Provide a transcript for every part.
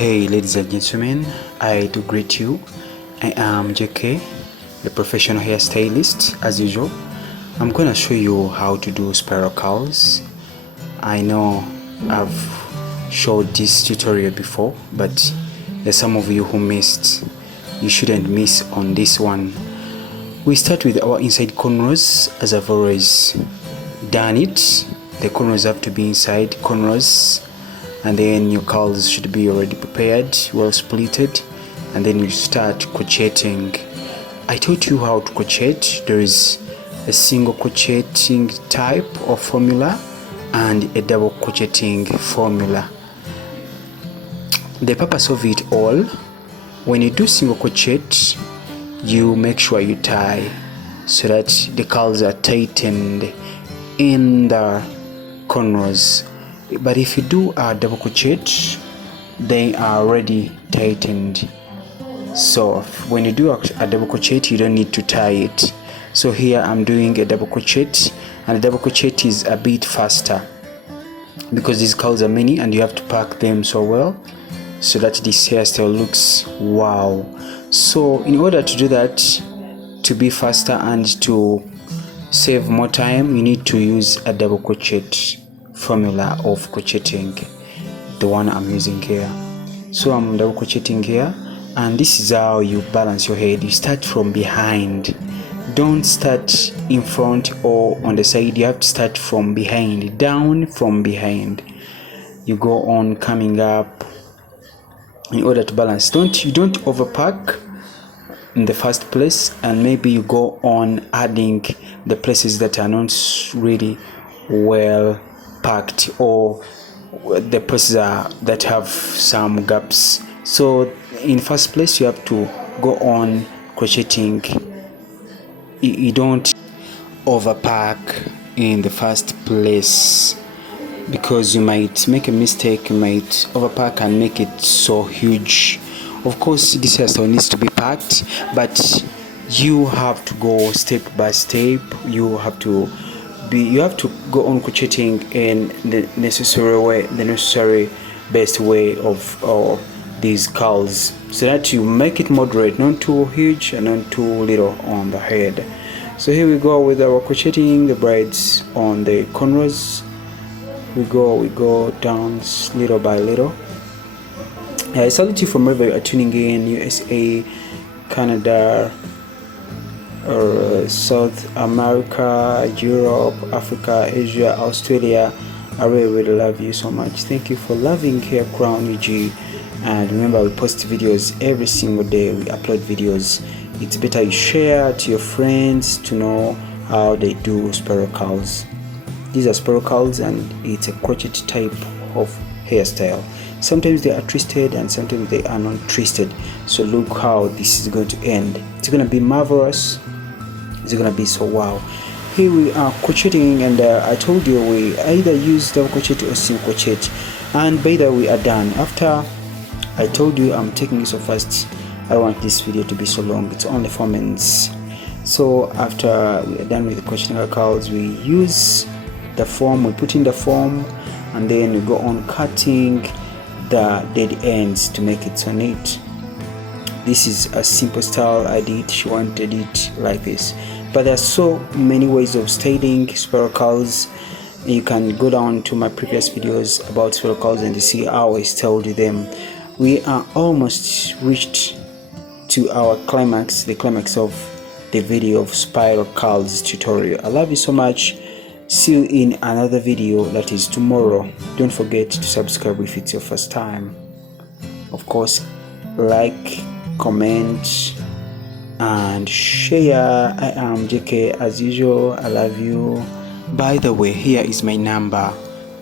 Hey ladies and gentlemen, I do greet you. I am JK, the professional hairstylist. As usual, I'm gonna show you how to do spiral curls. I know I've showed this tutorial before, but there's some of you who missed. You shouldn't miss on this one. We start with our inside cornrows, as I've always done it. The cornrows have to be inside cornrows, and then your curls should be already prepared, well splitted, and then you start crocheting. I taught you how to crochet. There is a single crocheting type of formula and a double crocheting formula. The purpose of it all, when you do single crochet, you make sure you tie so that the curls are tightened in the cornrows. But if you do a double crochet, they are already tightened. So when you do a double crochet, you don't need to tie it. So here I'm doing a double crochet, and a double crochet is a bit faster because these curls are many and you have to pack them so well so that this hairstyle looks wow. So in order to do that, to be faster and to save more time, you need to use a double crochet formula of crocheting, the one I'm using here. So I'm double crocheting here, and this is how you balance your head. You start from behind, don't start in front or on the side. You have to start from behind, down from behind. You go on coming up in order to balance. You don't overpack in the first place, and maybe you go on adding the places that are not really well packed, or the places that have some gaps. So in first place, you have to go on crocheting. You don't overpack in the first place, because you might make a mistake. You might overpack and make it so huge. Of course, this hairstyle needs to be packed, but you have to go step by step. You have to go on crocheting in the necessary way, the necessary best way of these curls, so that you make it moderate, not too huge and not too little on the head. So here we go with our crocheting the braids on the cornrows. We go down little by little. I salute you from wherever you are tuning in, USA, Canada, or South America, Europe, Africa, Asia, Australia. I really love you so much. Thank you for loving Hair Crown UG. And remember, we post videos every single day. We upload videos. It's better you share to your friends to know how they do spiral curls. These are spiral curls, and it's a crochet type of hairstyle. Sometimes they are twisted and sometimes they are not twisted. So look how this is going to end. It's going to be marvelous. It's going to be so wow. Here we are crocheting, and I told you we either use double crochet or single crochet, and by the way we are done. After I told you I'm taking it so fast, I don't want this video to be so long. It's only 4 minutes. So after we are done with the crocheting our curls, we use the foam. We put in the foam, and then we go on cutting the dead ends to make it so neat. This is a simple style I did. She wanted it like this, but there are so many ways of styling spiral curls. You can go down to my previous videos about spiral curls and you see how I styled them. We are almost reached to our climax, the climax of the video of spiral curls tutorial. I love you so much. See you in another video, that is tomorrow. Don't forget to subscribe if it's your first time. Of course, like, comment and share. I am JK as usual. I love you. By the way, here is my number: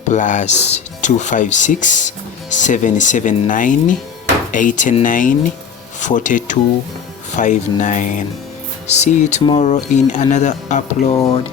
+256 779 89 42 59. See you tomorrow in another upload.